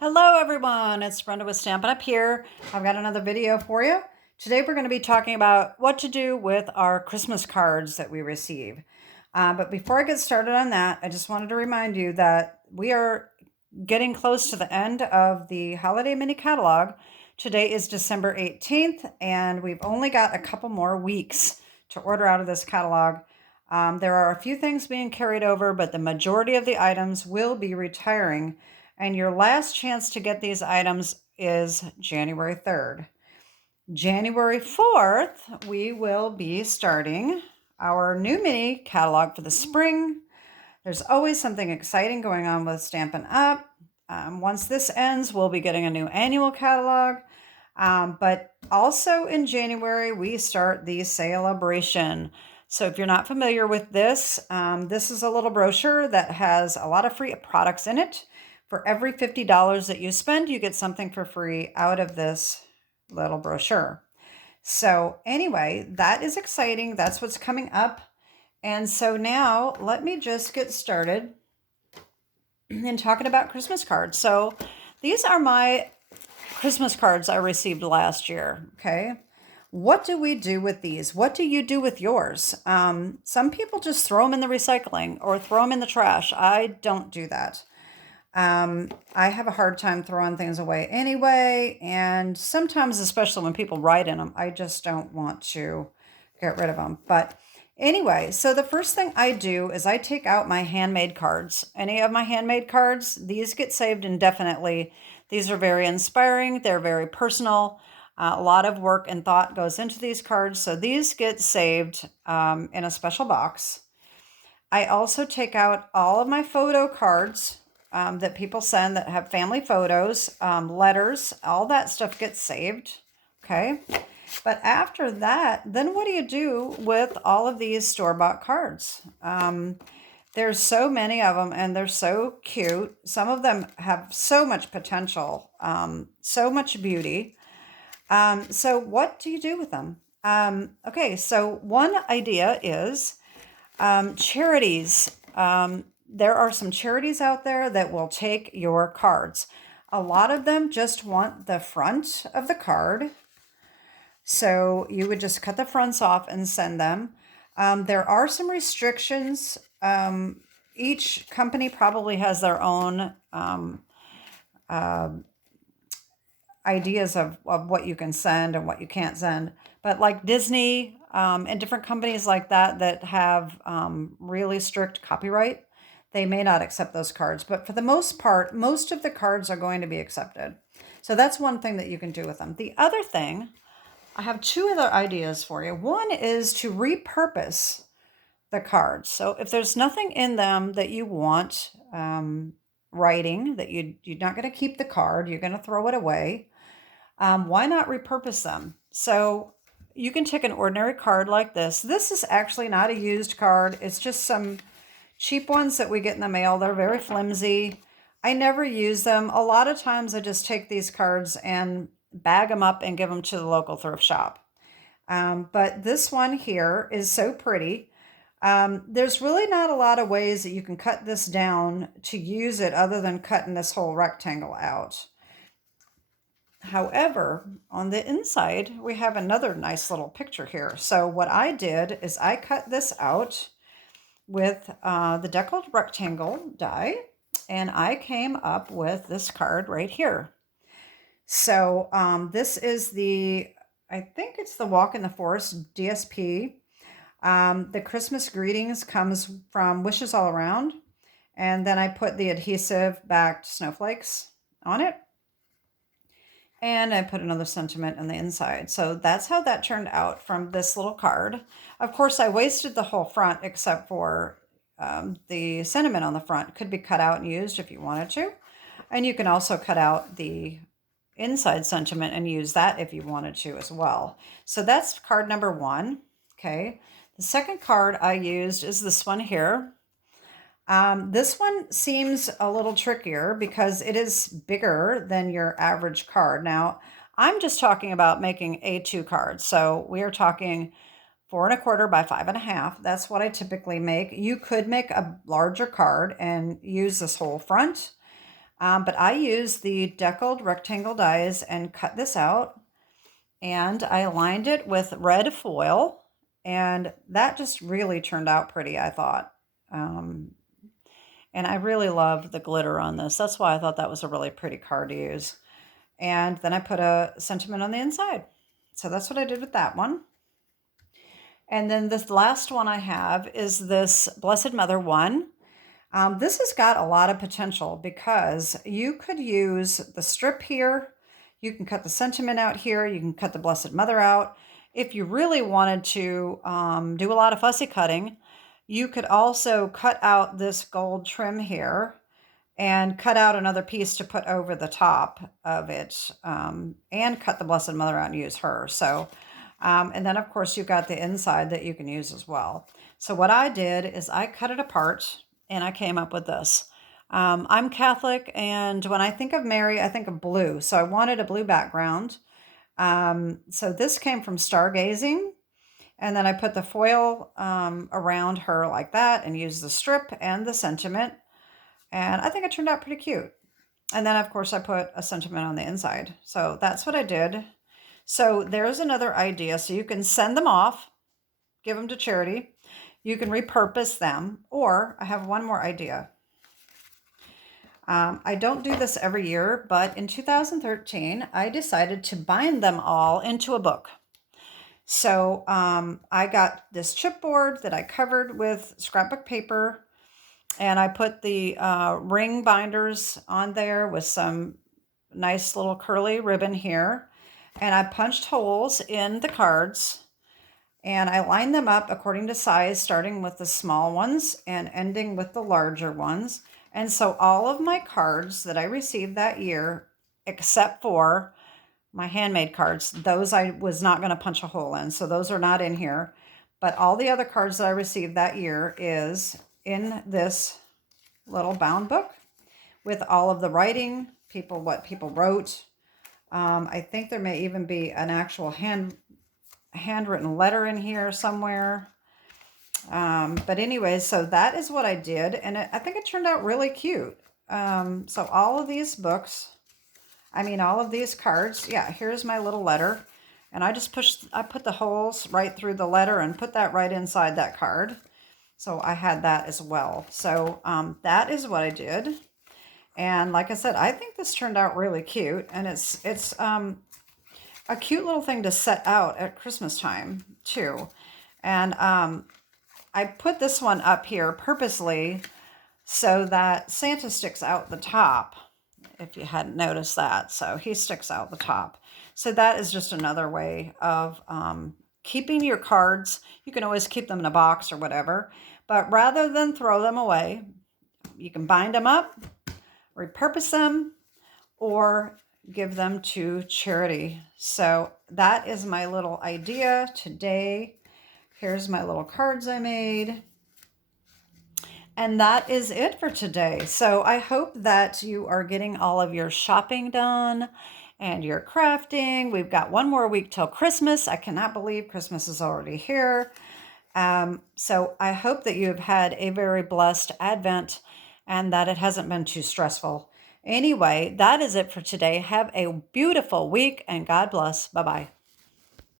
Hello everyone, it's Brenda with Stampin' Up! Here. I've got another video for you. Today we're going to be talking about what to do with our Christmas cards that we receive. But before I get started on that, I just wanted to remind you that we are getting close to the end of the holiday mini catalog. Today is December 18th, and we've only got a couple more weeks to order out of this catalog. There are a few things being carried over, but the majority of the items will be retiring. And your last chance to get these items is January 3rd. January 4th, we will be starting our new mini catalog for the spring. There's always something exciting going on with Stampin' Up! Once this ends, we'll be getting a new annual catalog. But also in January, we start the Celebration. So if you're not familiar with this, this is a little brochure that has a lot of free products in it. For every $50 that you spend, you get something for free out of this little brochure. So anyway, that is exciting. That's what's coming up. And so now let me just get started in talking about Christmas cards. So these are my Christmas cards I received last year. Okay. What do we do with these? What do you do with yours? Some people just throw them in the recycling or throw them in the trash. I don't do that. I have a hard time throwing things away anyway, and sometimes, especially when people write in them, I just don't want to get rid of them. But anyway, so the first thing I do is I take out my handmade cards. Any of my handmade cards, these get saved indefinitely. These are very inspiring. They're very personal. A lot of work and thought goes into these cards, so these get saved in a special box. I also take out all of my photo cards that people send that have family photos, letters, all that stuff gets saved. Okay. But after that, then what do you do with all of these store-bought cards? There's so many of them and they're so cute. Some of them have so much potential, so much beauty. So what do you do with them? Okay, so one idea is charities. There are some charities out there that will take your cards. A lot of them just want the front of the card. So you would just cut the fronts off and send them. There are some restrictions. Each company probably has their own ideas of what you can send and what you can't send. But like Disney and different companies like that that have really strict copyright, they may not accept those cards. But for the most part, most of the cards are going to be accepted. So that's one thing that you can do with them. The other thing, I have two other ideas for you. One is to repurpose the cards. So if there's nothing in them that you want writing, that you're not going to keep the card, you're going to throw it away, why not repurpose them? So you can take an ordinary card like this. This is actually not a used card. It's just some cheap ones that we get in the mail. They're very flimsy. I never use them. A lot of times I just take these cards and bag them up and give them to the local thrift shop. But this one here is so pretty. There's really not a lot of ways that you can cut this down to use it other than cutting this whole rectangle out. However, on the inside, we have another nice little picture here. So what I did is I cut this out with the deckled rectangle die, and I came up with this card right here. So this is I think it's the Walk in the Forest DSP. The Christmas greetings comes from Wishes All Around, and then I put the adhesive backed snowflakes on it. And I put another sentiment on the inside. So that's how that turned out from this little card. Of course, I wasted the whole front except for the sentiment on the front. Could be cut out and used if you wanted to. And you can also cut out the inside sentiment and use that if you wanted to as well. So that's card number one. Okay. The second card I used is this one here. This one seems a little trickier because it is bigger than your average card. Now, I'm just talking about making A2 cards. So we are talking 4¼ by 5½. That's what I typically make. You could make a larger card and use this whole front. But I used the deckled rectangle dies and cut this out. And I lined it with red foil. And that just really turned out pretty, I thought. Um, and I really love the glitter on this. That's why I thought that was a really pretty card to use. And then I put a sentiment on the inside. So that's what I did with that one. And then this last one I have is this Blessed Mother one. This has got a lot of potential because you could use the strip here. You can cut the sentiment out here. You can cut the Blessed Mother out. If you really wanted to do a lot of fussy cutting, you could also cut out this gold trim here and cut out another piece to put over the top of it, and cut the Blessed Mother out and use her. So, and then of course you've got the inside that you can use as well. So what I did is I cut it apart and I came up with this. I'm Catholic, and when I think of Mary, I think of blue. So I wanted a blue background. So this came from Stargazing. And then I put the foil around her like that and used the strip and the sentiment. And I think it turned out pretty cute. And then, of course, I put a sentiment on the inside. So that's what I did. So there's another idea. So you can send them off, give them to charity. You can repurpose them. Or I have one more idea. I don't do this every year, but in 2013, I decided to bind them all into a book. So I got this chipboard that I covered with scrapbook paper, and I put the ring binders on there with some nice little curly ribbon here. And I punched holes in the cards, and I lined them up according to size, starting with the small ones and ending with the larger ones. And so all of my cards that I received that year, except for my handmade cards, those I was not going to punch a hole in. So those are not in here. But all the other cards that I received that year is in this little bound book with all of the writing, what people wrote. I think there may even be an actual handwritten letter in here somewhere. But anyways, so that is what I did. And I think it turned out really cute. So all of these books, all of these cards, yeah, here's my little letter. And I put the holes right through the letter and put that right inside that card. So I had that as well. So that is what I did. And like I said, I think this turned out really cute. And it's a cute little thing to set out at Christmas time too. And I put this one up here purposely so that Santa sticks out the top, if you hadn't noticed that. So he sticks out the top. So that is just another way of keeping your cards. You can always keep them in a box or whatever, but rather than throw them away, you can bind them up, repurpose them, or give them to charity. So that is my little idea today. Here's my little cards I made. And that is it for today. So I hope that you are getting all of your shopping done and your crafting. We've got one more week till Christmas. I cannot believe Christmas is already here. So I hope that you've had a very blessed Advent and that it hasn't been too stressful. Anyway, that is it for today. Have a beautiful week and God bless. Bye-bye.